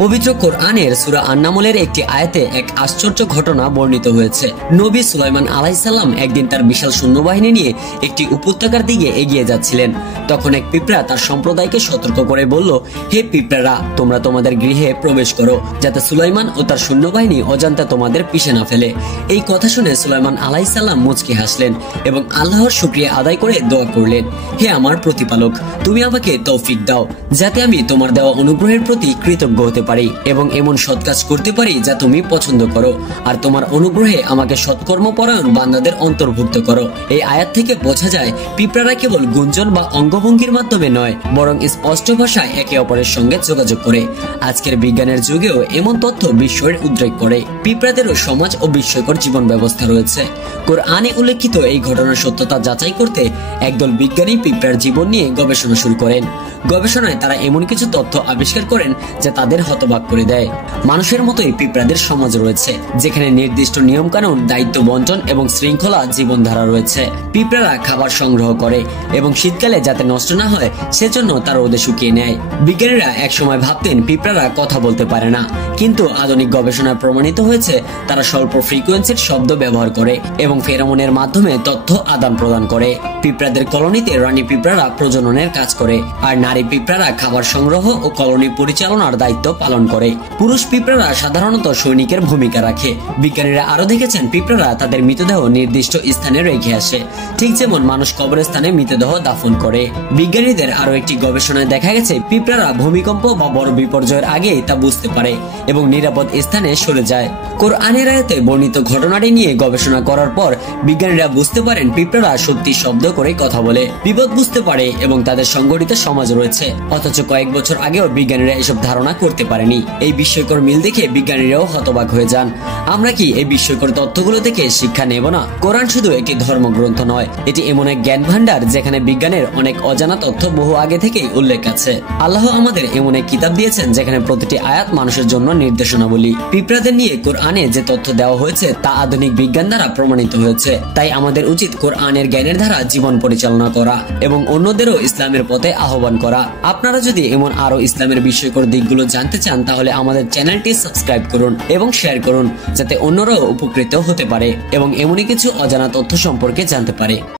পবিত্র কোরআনের সূরা আন-নামলের একটি আয়াতে এক আশ্চর্য ঘটনা বর্ণিত হয়েছে। নবী সুলাইমান আলাইহিস সালাম একদিন তার বিশাল সৈন্যবাহিনী নিয়ে একটি উপত্যকার দিকে এগিয়ে যাচ্ছিলেন। তখন এক পিঁপড়া তার সম্প্রদায়কে সতর্ক করে বলল, হে পিঁপড়ারা, তোমরা তোমাদের গৃহে প্রবেশ করো, যাতে সুলাইমান ও তার সৈন্যবাহিনী অজান্তে তোমাদের পিছে না ফেলে। এই কথা শুনে সুলাইমান আলাইহিস সালাম মুচকি হাসলেন এবং আল্লাহর শুকরিয়া আদায় করে দোয়া করলেন, হে আমার প্রতিপালক, তুমি আমাকে তৌফিক দাও যাতে আমি তোমার দেওয়া অনুগ্রহের প্রতি কৃতজ্ঞ হতে পারি এবং এমন সৎ কাজ করতে পারি যা তুমি পছন্দ করো, আর তোমার অনুগ্রহে আমাকে সৎকর্মপরায়ণ বান্দাদের অন্তর্ভুক্ত করো। এই আয়াত থেকে বোঝা যায় পিঁপড়ারা কেবল গুঞ্জন বা অঙ্গভঙ্গির মাধ্যমে নয়, বরং স্পষ্ট ভাষায় একে অপরের সঙ্গে যোগাযোগ করে। আজকের বিজ্ঞানের যুগেও এমন তথ্য বিস্ময়ের উদ্রেক করে। পিঁপড়াদেরও সমাজ ও বিস্ময়কর জীবন ব্যবস্থা রয়েছে। কোরআনে উল্লেখিত এই ঘটনার সত্যতা যাচাই করতে একদল বিজ্ঞানী পিঁপড়ার জীবন নিয়ে গবেষণা শুরু করেন। গবেষণায় তারা এমন কিছু তথ্য আবিষ্কার করেন যা তাদের হতবাক করে দেয়। মানুষের মতোই পিঁপড়াদের সমাজ রয়েছে, যেখানে নির্দিষ্ট নিয়ম কানুন, দায়িত্ব বন্টন এবং শৃঙ্খলা জীবনধারা রয়েছে। পিঁপড়ারা খাবার সংগ্রহ করে এবং শীতকালে যাতে নষ্ট না হয় সেজন্য তার রোদে শুকিয়ে নেয়। বিজ্ঞানীরা একসময় ভাবতেন পিঁপড়ারা কথা বলতে পারে না, কিন্তু আধুনিক গবেষণায় প্রমাণিত হয়েছে তারা স্বল্প ফ্রিকোয়েন্সির শব্দ ব্যবহার করে এবং ফেরোমনের মাধ্যমে তথ্য আদান প্রদান করে। পিঁপড়াদের কলোনিতে রানী পিঁপড়ারা প্রজননের কাজ করে, আর নারী পিঁপড়ারা খাবার সংগ্রহ ও কলোনি পরিচালনার দায়িত্ব পালন করে। পুরুষ পিঁপড়ারা সাধারণত সৈনিকের ভূমিকা রাখে। বিজ্ঞানীরা আরো দেখেছেন পিঁপড়ারা তাদের মৃতদেহ নির্দিষ্ট স্থানে রেখে আসে, ঠিক যেমন মানুষ কবরস্থানে মৃতদেহ দাফন করে। বিজ্ঞানীদের আরো একটি গবেষণায় দেখা গেছে পিঁপড়ারা ভূমিকম্প বা বড় বিপর্যয়ের আগেই তা বুঝতে পারে এবং নিরাপদ স্থানে সরে যায়। কোরআনের আয়াতে বর্ণিত ঘটনাটি নিয়ে গবেষণা করার পর বিজ্ঞানীরা বুঝতে পারেন পিঁপড়ারা সত্যি শব্দ করে কথা বলে, বিপদ বুঝতে পারে এবং তাদের সংগঠিত সমাজ রয়েছে। অথচ কয়েক বছর আগেও বিজ্ঞানীরা এসব ধারণা করতে পারেনি। এই বিস্ময়কর মিল দেখে বিজ্ঞানীরাও হতবাক হয়ে যান। আমরা কি এই বিস্ময়কর তথ্যগুলো থেকে শিক্ষা নেব না? কোরআন শুধু একটি ধর্মগ্রন্থ নয়, এটি এমন এক জ্ঞান ভান্ডার যেখানে বিজ্ঞানের অনেক অজানা তথ্য বহু আগে থেকেই উল্লেখ আছে। আল্লাহ আমাদের এমন এক কিতাব দিয়েছেন যেখানে প্রতিটি আয়াত মানুষের জন্য নির্দেশনাবলী। পিঁপড়াদের নিয়ে কোরআনে যে তথ্য দেওয়া হয়েছে তা আধুনিক বিজ্ঞান দ্বারা প্রমাণিত হয়েছে। তাই আমাদের উচিত কোরআনের জ্ঞানের দ্বারা জীবন পরিচালনা করা এবং অন্যদেরও ইসলামের পথে আহ্বান করা। আপনারা যদি এমন আরো ইসলামের বিস্ময়কর দিকগুলো জানতে চান তাহলে আমাদের চ্যানেলটি সাবস্ক্রাইব করুন এবং শেয়ার করুন, যাতে অন্যরাও উপকৃত হতে পারে এবং এমনই কিছু অজানা তথ্য সম্পর্কে জানতে পারে।